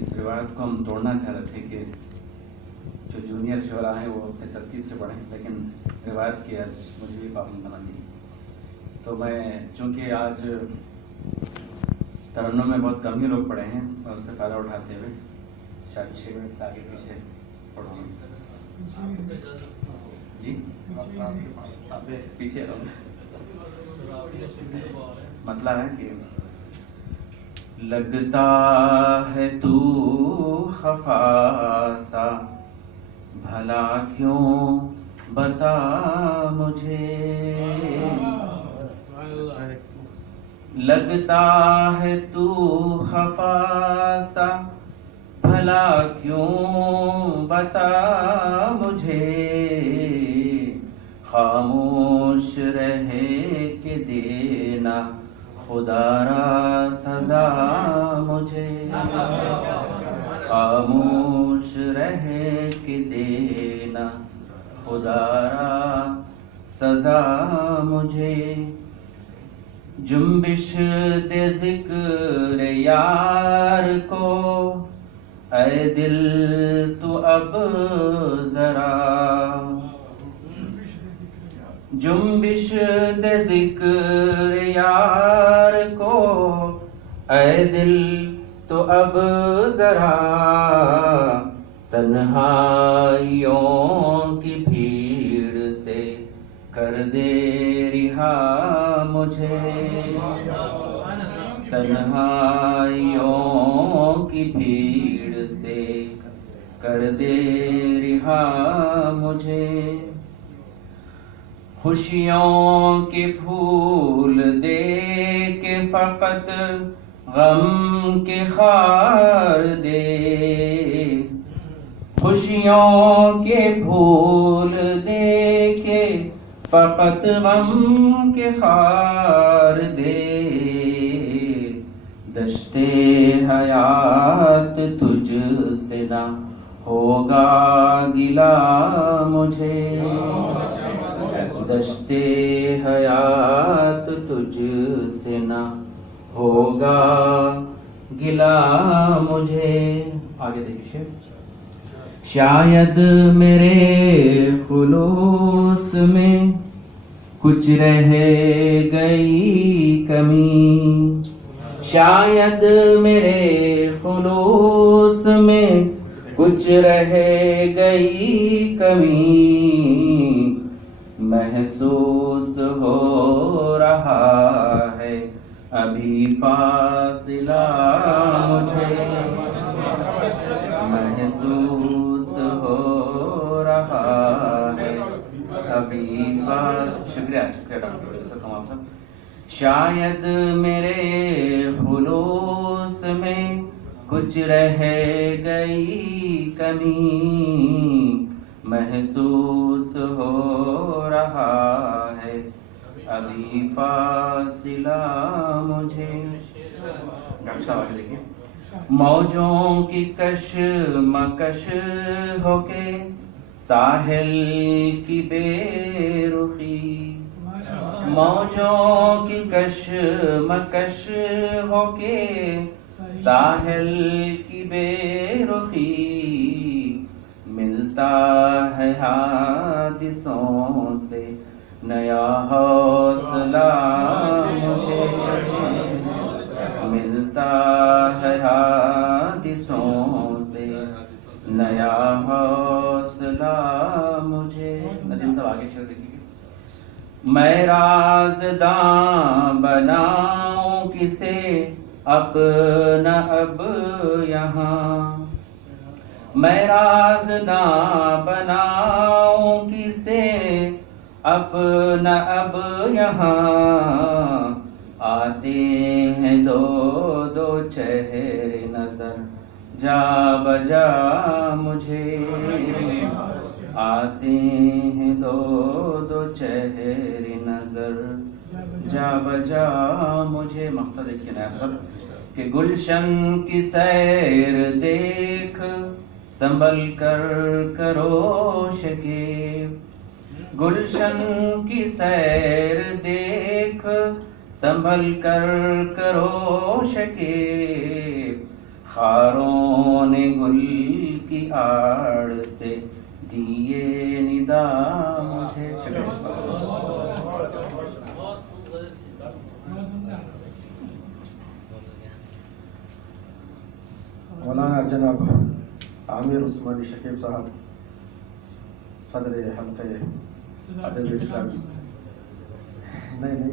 इस रिवायत को हम तोड़ना चाह रहे थे कि जो जूनियर शोरा हैं वो अपने तरतीब से पढ़ें, लेकिन रिवायत की आज मुझे भी पाबंद बना दी। तो मैं चूँकि आज तरन्नुम में बहुत कम ही लोग पढ़े हैं और उससे फ़ायदा उठाते हुए शायद 6 मिनट से आगे पीछे पढ़ूँगी। जी पीछे मतलब है कि लगता है तू खफा सा, भला क्यों बता मुझे। लगता है तू खफा सा, भला क्यों बता मुझे। खामोश रहे के देना खुदारा सजा मुझे। खामोश रहे के देना खुदारा सजा मुझे। जुम्बिश दे जिक्र यार को, ऐ दिल तू अब जरा। जुम्बिश दे जिक्र यार को, ऐ दिल तो अब जरा। तन्हाइयों की भीड़ से कर दे रिहा मुझे। तन्हाइयों की भीड़ से कर दे रिहा मुझे। खुशियों के फूल दे के फकत गम के खार दे। खुशियों के फूल दे के फकत गम के खार दे। दश्ते हयात तुझसे ना होगा गिला मुझे। दश्ते हयात तुझसे ना होगा गिला मुझे। आगे देखिए। शायद मेरे खुलूस में कुछ रह गई कमी। शायद मेरे खुलूस में कुछ रह गई कमी। महसूस हो रहा है अभी फासिला मुझे। महसूस हो रहा है अभी शुक्रिया डॉक्टर। शायद मेरे खुलूस में कुछ रह गई कमी। महसूस हो रहा है अभी फासिला मुझे। डॉक्टर साहब आगे देखिए। मौजों की कशमकश होके साहिल की बेरुखी। मौजों की कशमकश होके साहिल की बेरुखी। मिलता है हादिसों से नया हौसला मुझे। मिलता है हादिसों से नया हौसला मुझे। नदीम साहब आगे शेर देखिए। मैं राज़दां बनाऊं किसे अपना अब यहाँ। मैं राज़दां बनाऊं किसे अपना अब यहाँ। आते हैं दो दो चेहरे नजर जा बजा मुझे। आते हैं दो दो चेहरे नजर जा बजा मुझे। मख्ता देखिए ना सब कि गुलशन की सैर देख संभल कर करो शकीब। गुलशन की सैर देख संभल कर करो शके, खारों ने गुल की आड़ से दिए निदा मुझे। मौलाना जनाब आमिर उस्मानी शकीब साहब सदर हल्क़े अदब इस्लामी। नहीं